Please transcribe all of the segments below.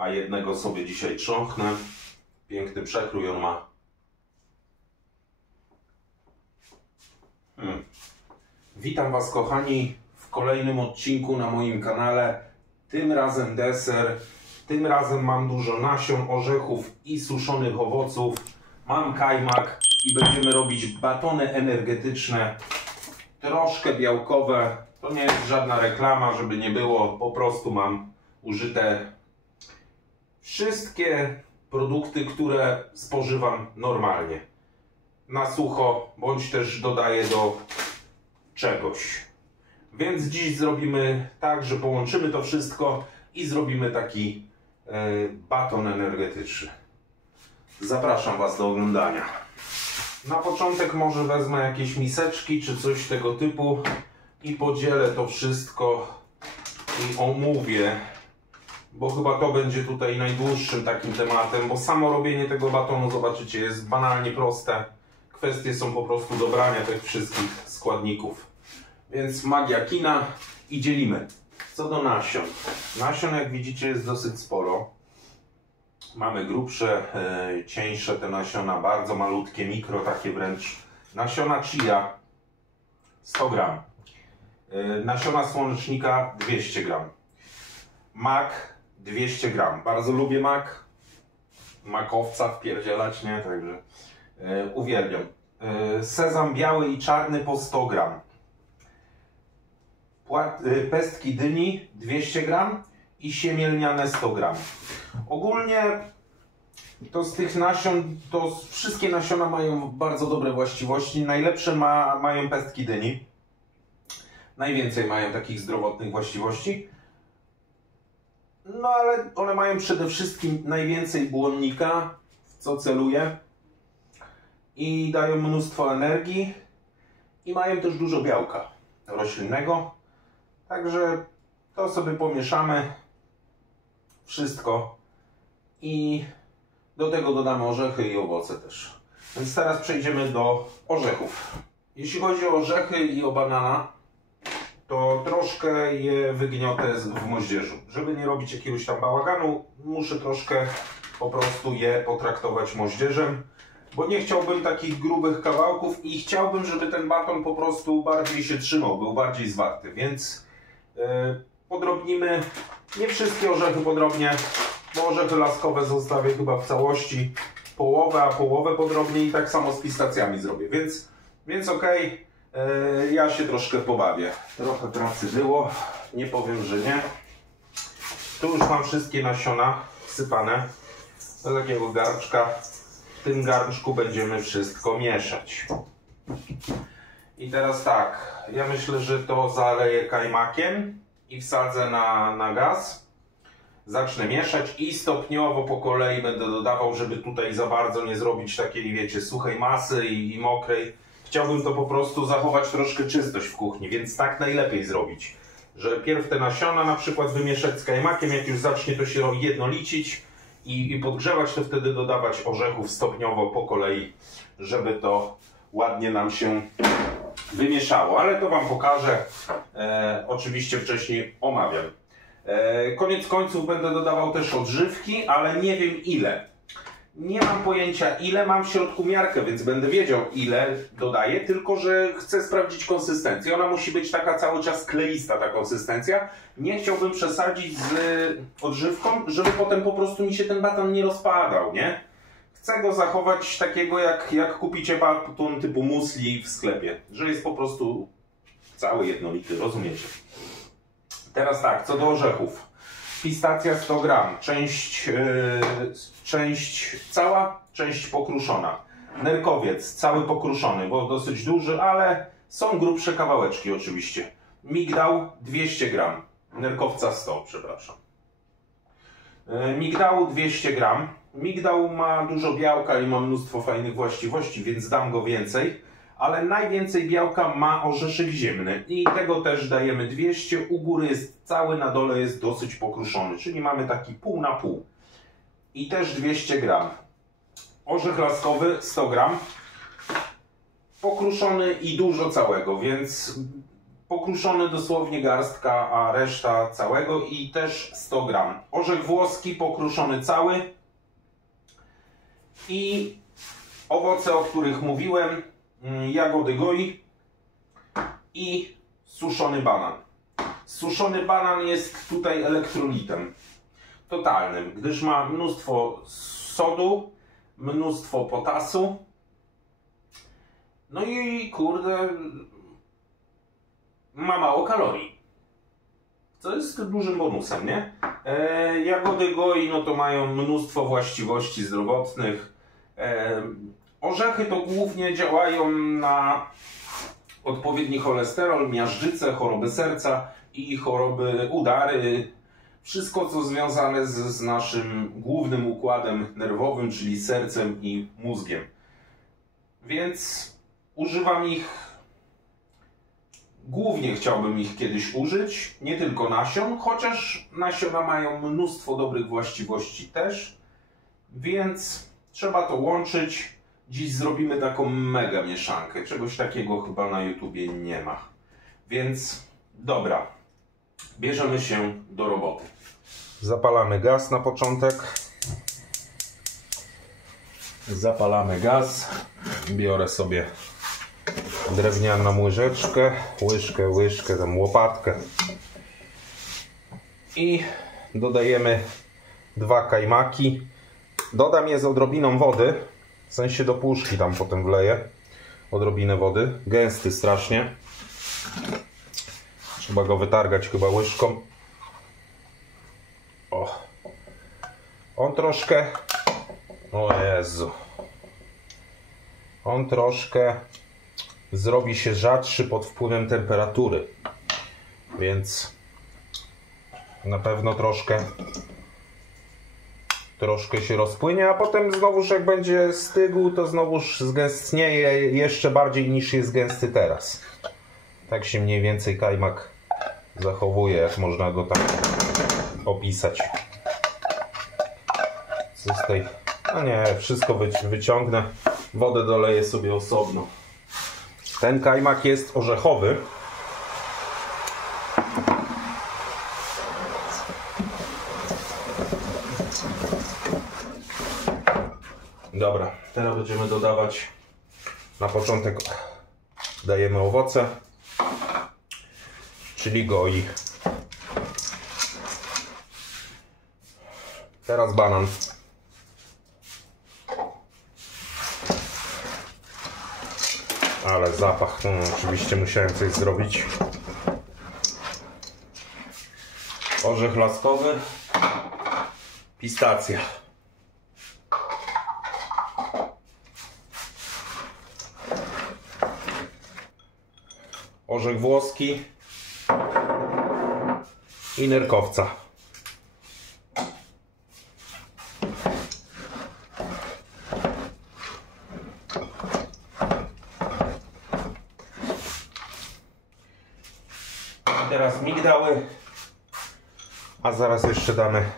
a jednego sobie dzisiaj trząchnę. Piękny przekrój on ma. Witam Was, kochani, w kolejnym odcinku na moim kanale. Tym razem deser. Tym razem mam dużo nasion, orzechów i suszonych owoców. Mam kajmak i będziemy robić batony energetyczne, troszkę białkowe. To nie jest żadna reklama, żeby nie było. Po prostu mam użyte wszystkie produkty, które spożywam normalnie. Na sucho, bądź też dodaję do czegoś. Więc dziś zrobimy tak, że połączymy to wszystko i zrobimy taki baton energetyczny. Zapraszam Was do oglądania. Na początek może wezmę jakieś miseczki czy coś tego typu i podzielę to wszystko i omówię, bo chyba to będzie tutaj najdłuższym takim tematem, bo samo robienie tego batonu, zobaczycie, jest banalnie proste. Kwestie są po prostu dobrania tych wszystkich składników. Więc magia kina i dzielimy. Co do nasion. Nasion, jak widzicie, jest dosyć sporo. Mamy grubsze, cieńsze te nasiona, bardzo malutkie, mikro takie wręcz. Nasiona chia 100 gram. Nasiona słonecznika 200 gram. Mak 200 gram. Bardzo lubię mak. Makowca wpierdzielać, nie? Także uwielbiam. Sezam biały i czarny po 100 gram. Pestki dyni 200 gram i siemię lniane 100 gram. Ogólnie to z tych nasion, to wszystkie nasiona mają bardzo dobre właściwości. Najlepsze mają pestki dyni. Najwięcej mają takich zdrowotnych właściwości. No ale one mają przede wszystkim najwięcej błonnika, w co celuję. I dają mnóstwo energii. I mają też dużo białka roślinnego. Także to sobie pomieszamy wszystko i do tego dodamy orzechy i owoce też. Więc teraz przejdziemy do orzechów. Jeśli chodzi o orzechy i o banana, to troszkę je wygniotę w moździerzu. Żeby nie robić jakiegoś tam bałaganu, muszę troszkę po prostu je potraktować moździerzem, bo nie chciałbym takich grubych kawałków i chciałbym, żeby ten baton po prostu bardziej się trzymał, był bardziej zwarty, więc podrobnimy, nie wszystkie orzechy podrobnie, bo orzechy laskowe zostawię chyba w całości połowę, a połowę podrobnie i tak samo z pistacjami zrobię, więc okej, ja się troszkę pobawię. Trochę pracy było, nie powiem, że nie. Tu już mam wszystkie nasiona wsypane do takiego garnczka. W tym garnczku będziemy wszystko mieszać. I teraz tak, ja myślę, że to zaleję kajmakiem i wsadzę na gaz. Zacznę mieszać i stopniowo po kolei będę dodawał, żeby tutaj za bardzo nie zrobić takiej, wiecie, suchej masy i mokrej. Chciałbym to po prostu zachować troszkę czystość w kuchni, więc tak najlepiej zrobić. Że pierw te nasiona na przykład wymieszać z kajmakiem, jak już zacznie to się jednolicić i podgrzewać, to wtedy dodawać orzechów stopniowo po kolei, żeby to ładnie nam się wymieszało, ale to Wam pokażę, oczywiście wcześniej omawiam. Koniec końców będę dodawał też odżywki, ale nie wiem ile. Nie mam pojęcia ile, mam w środku miarkę, więc będę wiedział ile dodaję, tylko że chcę sprawdzić konsystencję. Ona musi być taka cały czas kleista, ta konsystencja. Nie chciałbym przesadzić z odżywką, żeby potem po prostu mi się ten baton nie rozpadał, nie? Chcę go zachować takiego jak kupicie baton typu musli w sklepie, że jest po prostu cały jednolity, rozumiecie? Teraz tak, co do orzechów. Pistacja 100 gram, część cała, część pokruszona. Nerkowiec cały pokruszony, bo dosyć duży, ale są grubsze kawałeczki oczywiście. Migdał 200 gram, nerkowca 100, przepraszam. Migdału 200 gram. Migdał ma dużo białka i ma mnóstwo fajnych właściwości, więc dam go więcej. Ale najwięcej białka ma orzeszek ziemny i tego też dajemy 200. U góry jest cały, na dole jest dosyć pokruszony, czyli mamy taki pół na pół. I też 200 gram. Orzech laskowy 100 gram. Pokruszony i dużo całego, więc pokruszony dosłownie garstka, a reszta całego i też 100 gram. Orzech włoski pokruszony cały i owoce, o których mówiłem, jagody goi i suszony banan. Suszony banan jest tutaj elektrolitem totalnym, gdyż ma mnóstwo sodu, mnóstwo potasu, no i kurde, ma mało kalorii, co jest dużym bonusem, nie? Jagody goi no to mają mnóstwo właściwości zdrowotnych. Orzechy to głównie działają na odpowiedni cholesterol, miażdżycę, choroby serca i choroby udary. Wszystko co związane z naszym głównym układem nerwowym, czyli sercem i mózgiem. Więc używam ich, głównie chciałbym ich kiedyś użyć, nie tylko nasion, chociaż nasiona mają mnóstwo dobrych właściwości też, więc trzeba to łączyć. Dziś zrobimy taką mega mieszankę, czegoś takiego chyba na YouTubie nie ma. Więc dobra, bierzemy się do roboty. Zapalamy gaz na początek. Zapalamy gaz. Biorę sobie drewnianą łyżeczkę, łyżkę, tam łopatkę. I dodajemy 2 kajmaki. Dodam je z odrobiną wody. W sensie do puszki tam potem wleję odrobinę wody. Gęsty strasznie. Trzeba go wytargać chyba łyżką. O. On troszkę... O Jezu. On troszkę zrobi się rzadszy pod wpływem temperatury. Więc na pewno troszkę się rozpłynie, a potem znowuż jak będzie stygł, to znowuż zgęstnieje jeszcze bardziej niż jest gęsty teraz. Tak się mniej więcej kajmak zachowuje, jak można go tak opisać. Co z tej... No nie, wszystko wyciągnę, wodę doleję sobie osobno. Ten kajmak jest orzechowy. Dobra, teraz będziemy dodawać, na początek dajemy owoce, czyli goi. Teraz banan. Ale zapach, no oczywiście musiałem coś zrobić. Orzech laskowy, pistacja. Orzech włoski i nerkowca. Teraz migdały, a zaraz jeszcze damy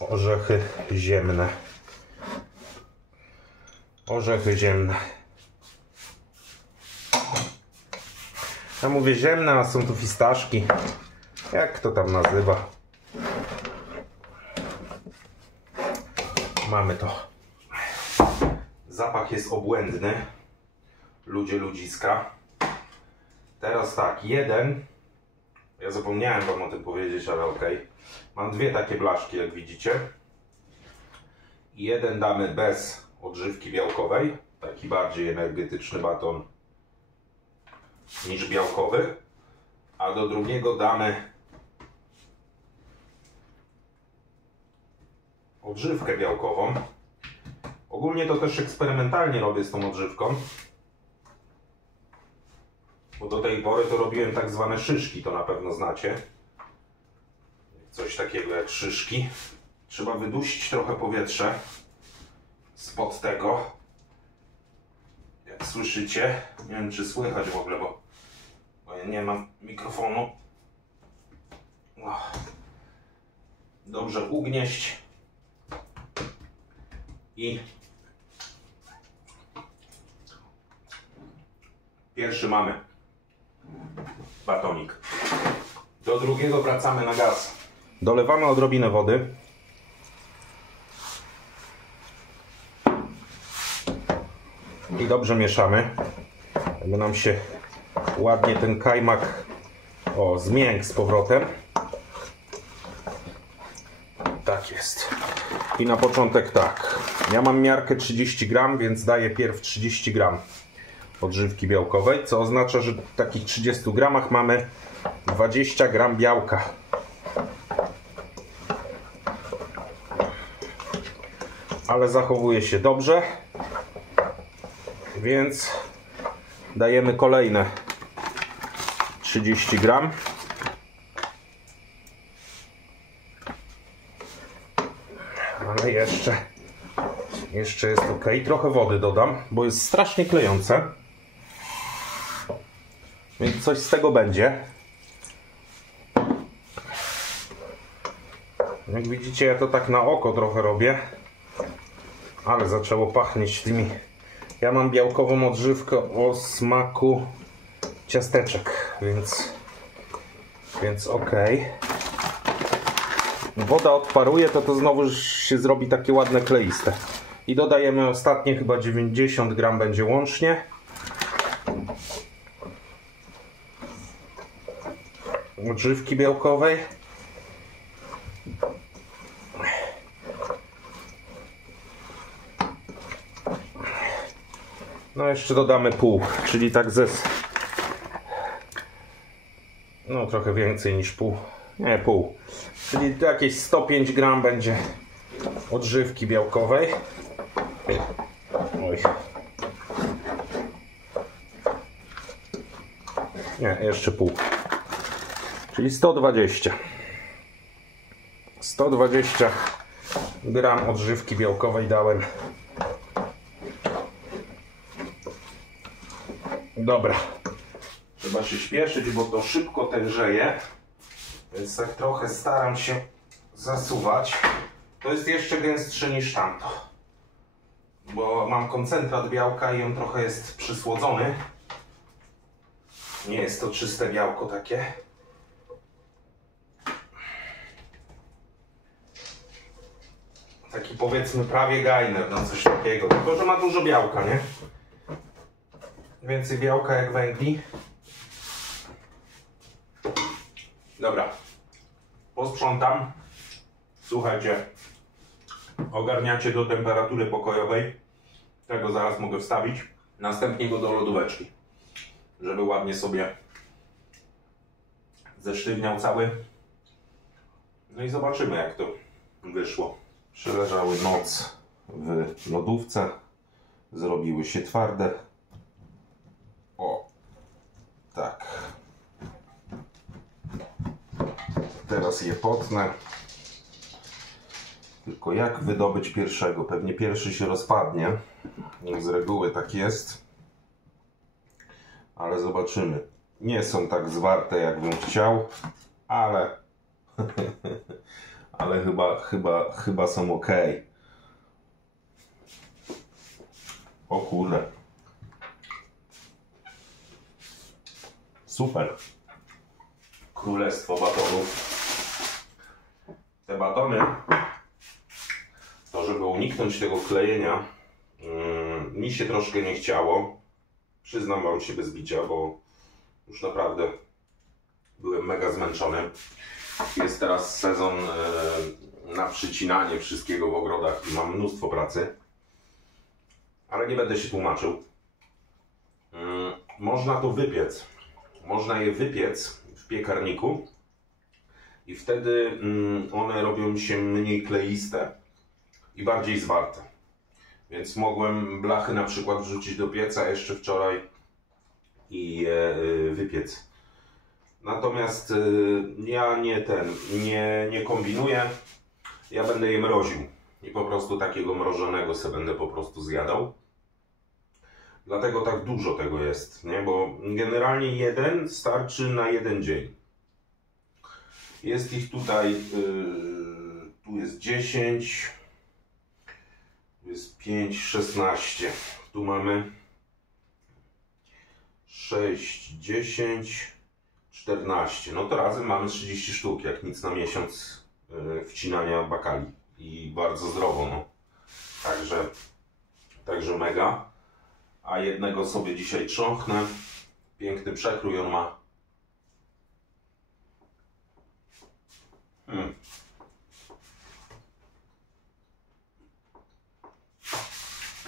orzechy ziemne. Orzechy ziemne. Ja mówię ziemne, a są tu fistaszki. Jak kto tam nazywa. Mamy to. Zapach jest obłędny. Ludzie, ludziska. Teraz tak, ja zapomniałem wam o tym powiedzieć, ale okej. Mam 2 takie blaszki, jak widzicie. Jeden damy bez odżywki białkowej, taki bardziej energetyczny baton niż białkowy, a do drugiego damy odżywkę białkową. Ogólnie to też eksperymentalnie robię z tą odżywką, bo do tej pory to robiłem tak zwane szyszki, to na pewno znacie. Coś takiego jak szyszki. Trzeba wydusić trochę powietrze spod tego. Jak słyszycie, nie wiem czy słychać w ogóle, bo ja nie mam mikrofonu. Dobrze ugnieść i Pierwszy mamy batonik. Do drugiego wracamy na gaz. Dolewamy odrobinę wody. I dobrze mieszamy, żeby nam się ładnie ten kajmak zmiękł z powrotem. Tak jest. I na początek tak. Ja mam miarkę 30 gram, więc daję pierw 30 gram odżywki białkowej, co oznacza, że w takich 30 gramach mamy 20 gram białka. Ale zachowuje się dobrze, więc dajemy kolejne 30 gram. Ale jeszcze jest ok. Trochę wody dodam, bo jest strasznie klejące. Więc coś z tego będzie. Jak widzicie, ja to tak na oko trochę robię. Ale zaczęło pachnieć tymi. Ja mam białkową odżywkę o smaku ciasteczek, więc ok. Woda odparuje, to znowu się zrobi takie ładne kleiste. I dodajemy ostatnie, chyba 90 gram będzie łącznie. Odżywki białkowej. No jeszcze dodamy pół, czyli tak no trochę więcej niż pół. Nie, pół. Czyli jakieś 105 gram będzie odżywki białkowej. Oj. Nie, jeszcze pół. Czyli 120. 120 gram odżywki białkowej dałem. Dobra. Trzeba się śpieszyć, bo to szybko tężeje. Więc tak trochę staram się zasuwać. To jest jeszcze gęstsze niż tamto. Bo mam koncentrat białka i on trochę jest przysłodzony. Nie jest to czyste białko takie. Taki powiedzmy prawie gajner, no coś takiego. Tylko że ma dużo białka, nie? Więcej białka jak węgli. Dobra. Posprzątam. Słuchajcie. Ogarniacie do temperatury pokojowej. Tego zaraz mogę wstawić. Następnie go do lodóweczki. Żeby ładnie sobie zesztywniał cały. No i zobaczymy, jak to wyszło. Przeleżały noc w lodówce. Zrobiły się twarde. O, tak. Teraz je potnę. Tylko jak wydobyć pierwszego? Pewnie pierwszy się rozpadnie. Z reguły tak jest. Ale zobaczymy. Nie są tak zwarte, jakbym chciał, ale ale chyba są ok. O kurde. Super. Królestwo batonów. Te batony, to żeby uniknąć tego klejenia, mi się troszkę nie chciało. Przyznam wam się bez bicia, bo już naprawdę byłem mega zmęczony. Jest teraz sezon na przycinanie wszystkiego w ogrodach i mam mnóstwo pracy. Ale nie będę się tłumaczył. Można to wypiec. Można je wypiec w piekarniku i wtedy one robią się mniej kleiste i bardziej zwarte. Więc mogłem blachy na przykład wrzucić do pieca jeszcze wczoraj i je wypiec. Natomiast ja nie kombinuję. Ja będę je mroził i po prostu takiego mrożonego sobie będę po prostu zjadał. Dlatego tak dużo tego jest, nie? Bo generalnie jeden starczy na jeden dzień. Jest ich tutaj, tu jest 10, tu jest 5, 16. Tu mamy 6, 10, 14. No to razem mamy 30 sztuk, jak nic na miesiąc wcinania bakali. I bardzo zdrowo, no. Także mega. A jednego sobie dzisiaj trząchnę. Piękny przekrój on ma.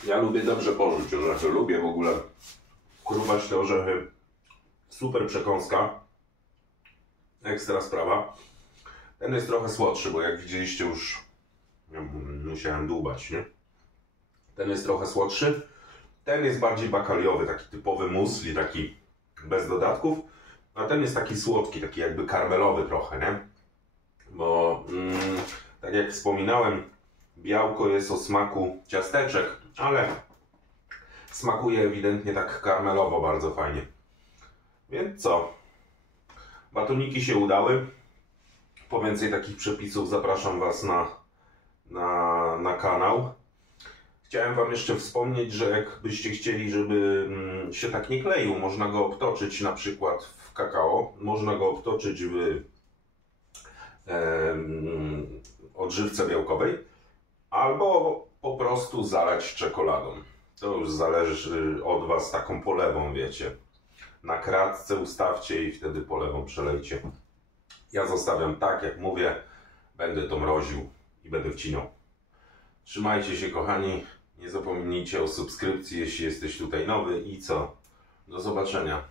Ja lubię dobrze pożyć orzechy. Lubię w ogóle chrupać te orzechy. Super przekąska. Ekstra sprawa. Ten jest trochę słodszy, bo jak widzieliście już musiałem dłubać, nie? Ten jest trochę słodszy. Ten jest bardziej bakaliowy, taki typowy muesli, taki bez dodatków. A ten jest taki słodki, taki jakby karmelowy trochę, nie? Bo tak jak wspominałem, białko jest o smaku ciasteczek, ale smakuje ewidentnie tak karmelowo bardzo fajnie. Więc co? Batoniki się udały. Po więcej takich przepisów zapraszam Was na kanał. Chciałem Wam jeszcze wspomnieć, że jakbyście chcieli, żeby się tak nie kleił, można go obtoczyć na przykład w kakao, można go obtoczyć w odżywce białkowej, albo po prostu zalać czekoladą. To już zależy od Was, taką polewą, wiecie. Na kratce ustawcie i wtedy polewą przelejcie. Ja zostawiam tak, jak mówię, będę to mroził i będę wcinał. Trzymajcie się, kochani, nie zapomnijcie o subskrypcji, jeśli jesteś tutaj nowy i co? Do zobaczenia.